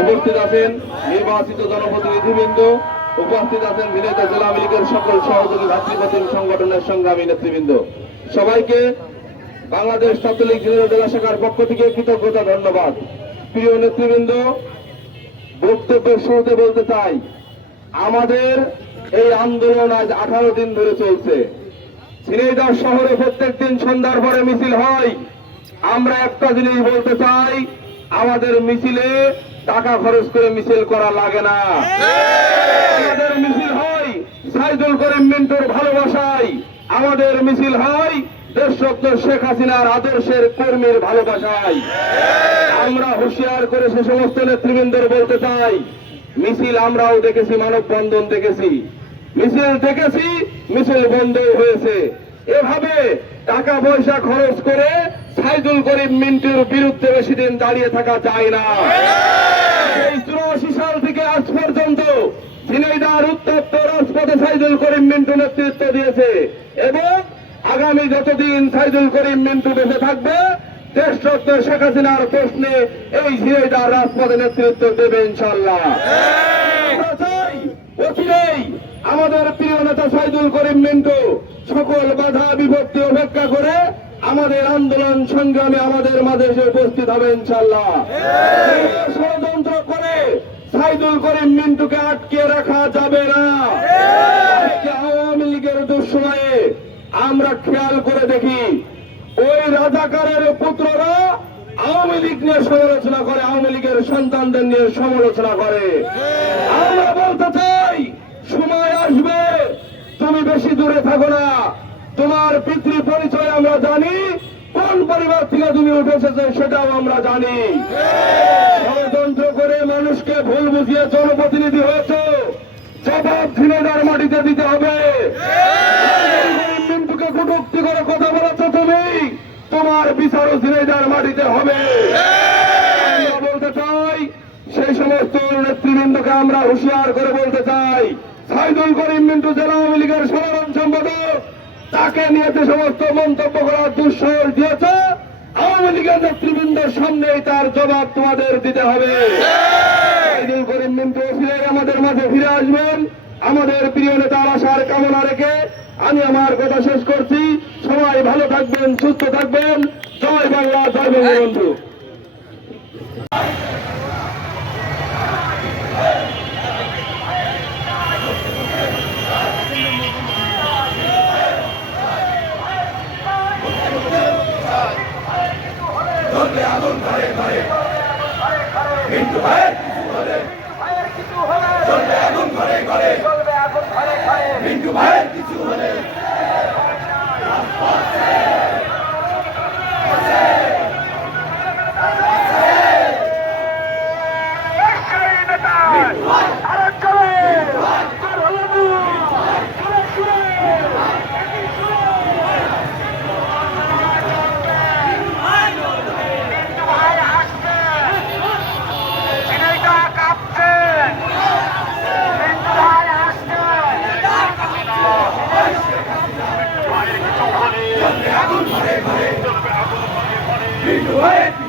উপস্থিত আছেন জেলা নির্বাচিত জনপ্রতিনিধিবৃন্দ উপস্থিত আছেন জেলা আওয়ামী লীগের সকল সহযোগী ভাতৃপ্রতিম সংগঠনের সংগ্রামী নেতৃবৃন্দ সবাইকে বাংলাদেশ ছাত্রলীগ ঝিনাইদহ জেলা শাখার পক্ষ থেকে কৃতজ্ঞতা ধন্যবাদ। প্রিয় নেতৃবৃন্দ বক্তব্যের শুরুতে বলতে চাই, আমাদের এই আন্দোলন আজ আঠারো দিন ধরে চলছে। ঝিনাইদহ শহরে প্রত্যেক দিন সন্ধ্যার পরে মিছিল হয়। আমরা একটা জিনিস বলতে চাই, আমাদের মিছিলে টাকা খরচ করে মিছিল করা লাগে না। আমাদের মিছিল হয়, সাইদুল করিম মিন্টুর ভালোবাসায়। আমাদের মিছিল হয় দেশরত্ন শেখ হাসিনার আদর্শের কর্মীর ভালোবাসায়। আমরা হুঁশিয়ার করে সে সমস্ত নেতৃবৃন্দের বলতে চাই, মিছিল আমরাও দেখেছি, মানববন্ধন দেখেছি। মিছিল দেখেছি, মিছিল বন্ধ হয়েছে। এভাবে টাকা পয়সা খরচ করে সাইদুল করিম মিন্টুর বিরুদ্ধে বেশি দিন দাঁড়িয়ে থাকা যায় না। এই চুরাশি সাল থেকে আজ পর্যন্ত ঝিনাইদার উত্তপ্ত রাজপথে সাইদুল করিম মিন্টু নেতৃত্ব দিয়েছে। যতদিন সাইদুল করিম মিন্টু বেঁচে থাকবে দেশরত্ন শেখ হাসিনার প্রশ্নে এই ঝিনাইদার রাজপথে নেতৃত্ব দেবে ইনশাল্লাহ আমাদের প্রিয় নেতা সাইদুল করিম মিন্টু সকল বাধা বিভক্তি উপেক্ষা করে আমাদের আন্দোলন সংগ্রামে আমাদের মাঝে এসে উপস্থিত হবে ইনশাল্লাহ ষড়যন্ত্র করে সাইদুল করিম মিন্টুকে আটকে রাখা যাবে না। আওয়ামী লীগের দুঃসময়ে আমরা খেয়াল করে দেখি, ওই রাজাকারের পুত্ররা আওয়ামী লীগ নিয়ে সমালোচনা করে, আওয়ামী লীগের সন্তানদের নিয়ে সমালোচনা করে। আমরা বলতে চাই, সময় আসবে, তুমি বেশি দূরে থাকো না। তোমার পিতৃ পরিচয় আমরা জানি, কোন পরিবার থেকে তুমি উঠে এসেছ সেটাও আমরা জানি। ষড়যন্ত্র করে মানুষকে ভুল বুঝিয়ে জনপ্রতিনিধি হয়েছে, জবাব ঝিনেদার মাটিতে দিতে হবে মিন্টুকে কটুক্তি করে কথা বলেছ তুমি তোমার বিচারও মাটিতে হবে। বলতে চাই সেই সমস্ত নেতৃবৃন্দকে আমরা হুঁশিয়ার করে বলতে চাই। সাইদুল করিম মিন্টু জেলা আওয়ামী লীগের সাধারণ সম্পাদক তাকে নিয়ে যে সমস্ত মন্তব্য করার দুঃসাহস দিয়েছে আওয়ামী লীগের নেতৃবৃন্দের সামনেই তার জবাব তোমাদের দিতে হবে। সাইদুল করিম মিন্টু ফিরে আমাদের মাঝে ফিরে আসবেন। আমাদের প্রিয় নেতার আসার কামনা রেখে আমি আমার কথা শেষ করছি। সবাই ভালো থাকবেন সুস্থ থাকবেন। জয় বাংলা জয় বঙ্গবন্ধু। ধরলে আগুন ঘরে ঘরে মিন্টু ভাইয়ের মিন্টু ভাইয়ের কিছু